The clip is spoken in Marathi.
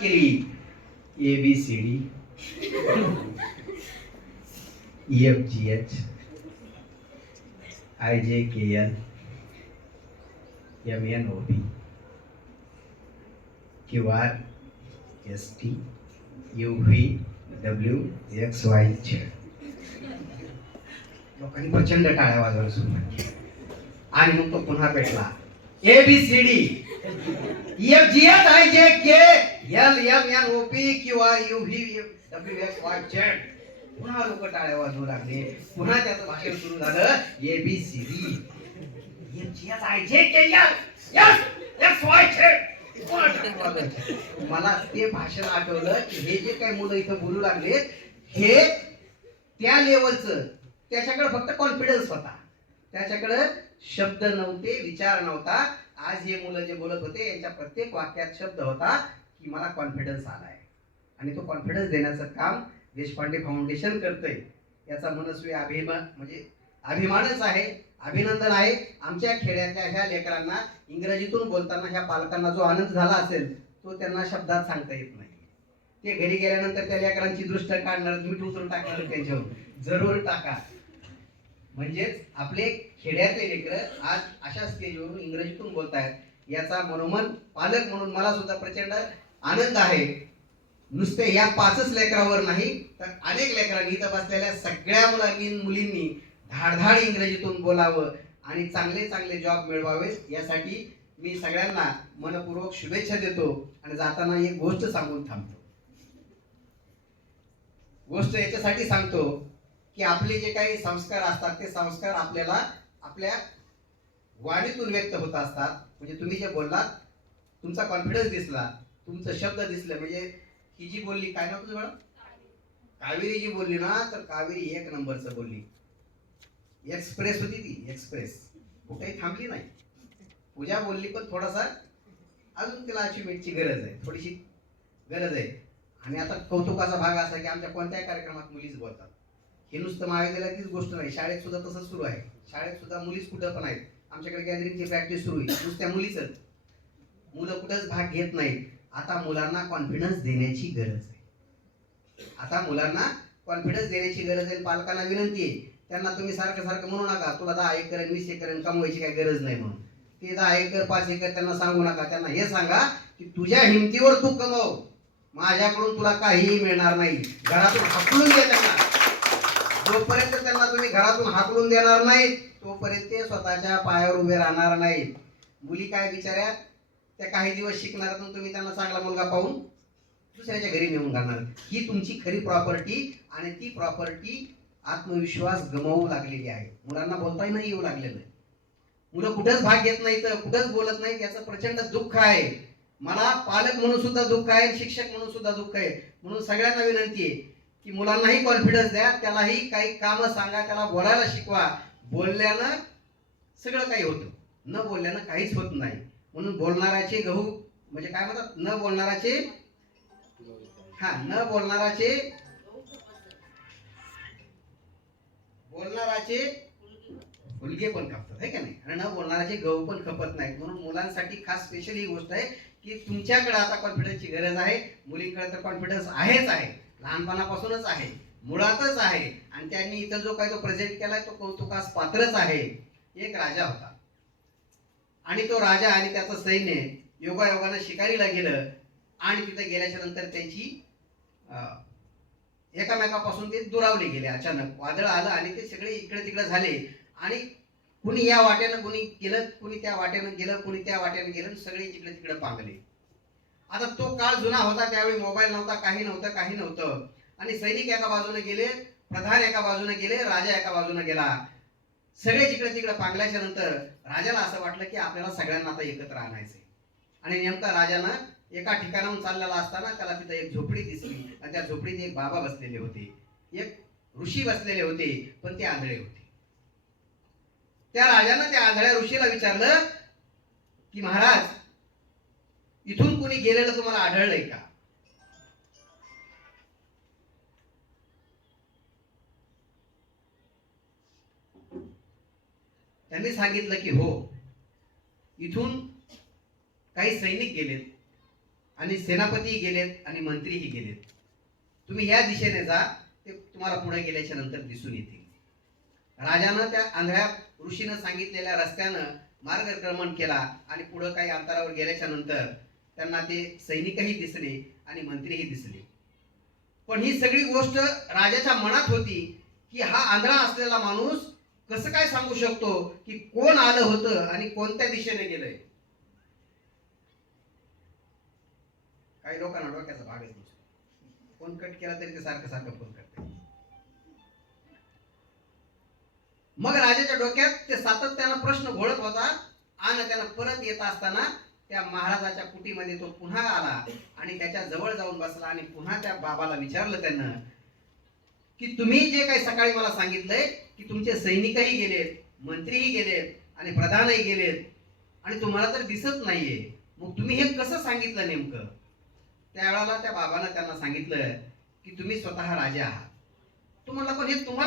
केली? A B C D E F G H I J K L M N O P Q R S T U V W X Y Z लोकांनी प्रचंड टाळ्या वाजवायला सुरू आणि मग तो पुन्हा पेटला A B C D F G H I J K L M N O P Q R U V W X Y Z पुन्हा लोक टाळ्या वाजवू लागले. पुन्हा त्याचं भाषण सुरू झालं. A B C D F G H I J K L S X Y Z मला ते भाषण आठवलं की हे जे काही मुलं इथं बोलू लागले हे त्या लेवलचं त्याच्याकडे फक्त कॉन्फिडन्स होता. त्याच्याकडं शब्द नव्हते विचार नव्हता. आज हे मुलं जे बोलत होते यांच्या प्रत्येक वाक्यात शब्द होता की मला कॉन्फिडन्स आलाय. आणि तो कॉन्फिडन्स देण्याचं काम देशपांडे फाउंडेशन करतंय. याचा मनस्वी अभिमान म्हणजे अभिमानच आहे अभिनंदन आहे. आमच्या खेड्यातल्या ह्या लेकरांना इंग्रजीतून बोलताना ह्या पालकांना जो आनंद झाला असेल तो त्यांना शब्दात सांगता येत नाही. ते घरी गेल्यानंतर त्या लेकरांची दृष्ट काढणार मीठ उचलून टाकणार त्याच्यावर. जरूर टाका. म्हणजेच आपले खेड्यातले लेकरं आज अशा स्टेजवरून इंग्रजीतून बोलतायत. याचा मनोमन पालक म्हणून मला सुद्धा प्रचंड आनंद आहे. नुसते या पाचच लेकरावर नाही तर अनेक लेकरांनी इथं बसलेल्या सगळ्या मुलांनी मुलींनी धाडधाड इंग्रजीतून बोलावं आणि चांगले चांगले जॉब मिळवावेत. यासाठी मी सगळ्यांना मनपूर्वक शुभेच्छा देतो आणि जाताना एक गोष्ट सांगून थांबतो. गोष्ट याच्यासाठी सांगतो की आपले जे काही संस्कार असतात ते संस्कार आपल्याला आपल्या वाणीतून व्यक्त होत असतात. म्हणजे तुम्ही जे बोललात तुमचा कॉन्फिडन्स दिसला तुमचं शब्द दिसलं म्हणजे ही जी बोलली काय ना तुझं कावेरी जी बोलली ना तर कावेरी एक नंबरचं बोलली. एक्सप्रेस होती ती एक्सप्रेस कुठेही थांबली नाही. पूजा बोलली पण थोडासा अजून तिला अचिव्हमेंटची गरज आहे. थोडीशी गरज आहे. आणि आता कौतुकाचा भाग असा की आमच्या कोणत्याही कार्यक्रमात मुलीच बोलतात. हे नुसतं महाविद्यालयातलीच गोष्ट नाही. शाळेत सुद्धा तसंच सुरू आहे. शाळेत सुद्धा मुलीच कुठं पण आहेत. आमच्याकडे गॅदरिंगची प्रॅक्टिस सुरू आहे. नुसत्या मुलीच. मुलं कुठंच भाग घेत नाहीत. आता मुलांना कॉन्फिडन्स देण्याची गरज आहे. आता मुलांना कॉन्फिडन्स देण्याची गरज आहे पालकांना विनंती आहे. त्यांना तुम्ही सारखं सारखं म्हणू नका. तुला दहा एकर वीस एकर कमवायची काही गरज नाही म्हणून. ते दहा एकर पाच एकर त्यांना सांगू नका. त्यांना हे सांगा की तुझ्या हिमतीवर तू कमव. माझ्याकडून तुला काहीही मिळणार नाही. घरातून हकलून घे त्यांना. जोपर्यंत त्यांना तुम्ही घरातून हाकलून देणार नाही तोपर्यंत ते स्वतःच्या पायावर उभे राहणार नाहीत. मुली काय बिचाऱ्या त्या काही दिवस शिकणार तुम्ही त्यांना चांगला मुलगा पाहून दुसऱ्याच्या घरी नेऊन घालणार. ही तुमची खरी प्रॉपर्टी आणि ती प्रॉपर्टी आत्मविश्वास गमावू लागलेली आहे. मुलांना बोलताही नाही येऊ लागलेलं. आहे. मुलं कुठंच भाग घेत नाहीत कुठंच बोलत नाहीत याचं प्रचंड दुःख आहे. मला पालक म्हणून सुद्धा दुःख आहे शिक्षक म्हणून सुद्धा दुःख आहे. म्हणून सगळ्यांना विनंती आहे की मुलांनाही कॉन्फिडन्स द्या त्यालाही काही कामं सांगा त्याला बोलायला शिकवा. बोलल्यानं सगळं काही होतं. न बोलल्यानं काहीच होत नाही. म्हणून बोलणाऱ्याचे गहू म्हणजे काय म्हणतात? न बोलणाराचे हा न बोलणाराचे बोलणाराचे फुलगे पण खपतात आहे का नाही? आणि न बोलणाराचे गहू पण खपत नाहीत. म्हणून मुलांसाठी खास स्पेशल ही गोष्ट आहे की तुमच्याकडे आता कॉन्फिडन्सची गरज आहे. मुलींकडे तर कॉन्फिडन्स आहेच आहे. लहानपणापासूनच आहे. मुळातच आहे. आणि त्यांनी इथं जो काही तो प्रेझेंट केलाय तो कौतुकास पात्रच आहे. एक राजा होता. आणि तो राजा आणि त्याचं सैन्य योगायोगानं शिकारीला गेलं. आणि तिथे गेल्याच्यानंतर त्यांची अं, एकामेकापासून ते दुरावले गेले. अचानक वादळ आलं आणि ते सगळे इकडे तिकडे झाले. आणि कुणी या वाट्यानं कुणी गेलं कुणी त्या वाट्यानं गेलं कुणी त्या वाट्यानं गेलं सगळे इकडे तिकडे पांगले. आता तो काळ जुना होता त्यावेळी मोबाईल नव्हता काही नव्हतं काही नव्हतं. आणि सैनिक एका बाजूने गेले प्रधान एका बाजूने गेले राजा एका बाजूने गेला. सगळे जिकडे तिकडे पांगल्याच्या नंतर राजाला असं वाटलं की आपल्याला सगळ्यांना आता एकत्र आणायचंय. आणि नेमका राजानं एका ठिकाणाहून चाललेला असताना त्याला तिथं एक झोपडी दिसली. आणि त्या झोपडीत एक बाबा बसलेले होते. एक ऋषी बसलेले होते पण ते आंधळे होते. त्या राजानं त्या आंधळ्या ऋषीला विचारलं की महाराज इथून कोणी गेलेलं तुम्हाला आढळलंय का? त्यांनी सांगितलं की हो इथून काही सैनिक गेलेत आणि सेनापतीही गेलेत आणि मंत्रीही गेलेत. तुम्ही या दिशेने जा ते तुम्हाला पुढे गेल्याच्यानंतर दिसून येतील. राजानं त्या आंधळ्या ऋषीनं सांगितलेल्या रस्त्यानं मार्गक्रमण केला आणि पुढं काही अंतरावर गेल्याच्यानंतर त्यांना ते सैनिकही दिसले आणि मंत्रीही दिसले. पण ही सगळी गोष्ट राजाच्या मनात होती की हा आंधळा असलेला माणूस कसं काय सांगू शकतो की कोण आलं होतं आणि कोणत्या दिशेने गेलंय? काही लोकांना डोक्याचा भाग आहे फोन कट केला तरी ते सारखं सारखं फोन करते मग राजाच्या डोक्यात ते सातत्यानं प्रश्न घोळत होता आणि त्यानं परत येत असताना त्या महाराजाच्या कुटीमध्ये तो पुन्हा आला आणि त्याच्याजवळ जाऊन बसला आणि पुन्हा त्या बाबाला विचारलं त्यानं की तुम्ही जे काही सकाळी मला सांगितलंय की तुमचे सैनिकही गेलेत मंत्रीही गेलेत आणि प्रधानही गेलेत आणि तुम्हाला तर दिसत नाहीये. मग तुम्ही हे कसं सांगितलं नेमकं? त्यावेळेला त्या बाबानं त्यांना सांगितलं की तुम्ही स्वतः राजा आहात. तो म्हणला पण हे तुम्हाला